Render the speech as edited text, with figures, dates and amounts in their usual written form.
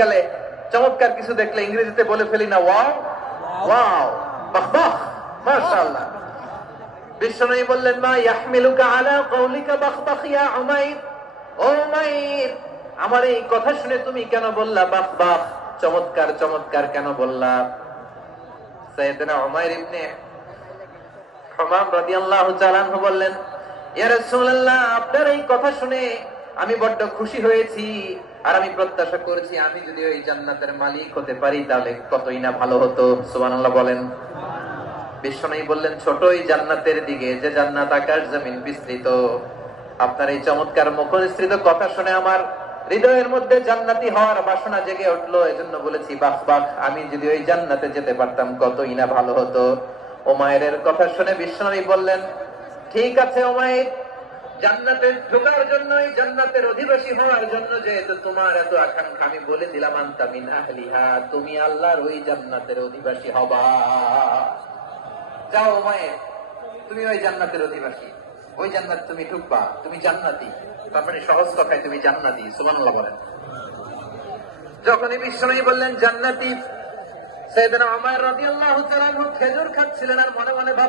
কালে চমৎকার কিছু দেখলে ইংরেজিতে বলে ফেলি না ওয়াও ওয়াও, বাহ বাহ, মাশাআল্লাহ। বিশ্বনবী বললেন, মা ইয়াহমিলুকা আলা কওলিকা বাহ বাহ ইয়া উমাইর, ও উমাইর, আমার এই কথা শুনে তুমি কেন বললা বাহ বাহ, চমৎকার চমৎকার কেন বললা? সাইয়েদনা উমাইর ইবনে হুমাম রাদিয়াল্লাহু তাআলা আনহু বললেন, ইয়া রাসূলুল্লাহ, আপনার এই কথা শুনে আমি বড্ড খুশি হয়েছি, আর আমি প্রত্যাশা করেছি আমি যদি ওই জান্নাতের মালিক হতে পারি তাহলে কতই না ভালো হতো। সুবহানাল্লাহ বলেন। বিশ্বনবী বললেন, ছোট এই জান্নাতের দিকে, যে জান্নাত আকাশ জমিন বিস্তৃত, আপনার এই চমৎকার মুখনিসৃত কথা শুনে আমার হৃদয়ের মধ্যে জান্নাতি হওয়ার বাসনা জেগে উঠলো, এজন্য বলেছি বাহ বাহ, আমি যদি ওই জান্নাতে যেতে পারতাম কতই না ভালো হতো। উমাইরের কথা শুনে বিশ্বনবী বললেন, ঠিক আছে উমাইর, জান্নাতে ঢোকার জন্য, এই জান্নাতের অধিবাসী হওয়ার জন্য যেহেতু তোমার এত আকাঙ্ক্ষা, আমি বলে দিলাম আনতা মিন আহলিহা, তুমি আল্লাহর ওই জান্নাতের অধিবাসী হবা। যাও উমাইর, তুমি ওই জান্নাতের অধিবাসী, ওই জান্নাত তুমি ঢুকবা, তুমি জান্নাতি। তার মানে সহজ কথায় তুমি জান্নাতি। সুবহানাল্লাহ বলেন। যখনই বিশ্বনবী বললেন জান্নাতি, সাইয়েদনা উমর রাদিয়াল্লাহু তাআলা খেজুর খাচ্ছিলেন আর মনে মনে ভাবে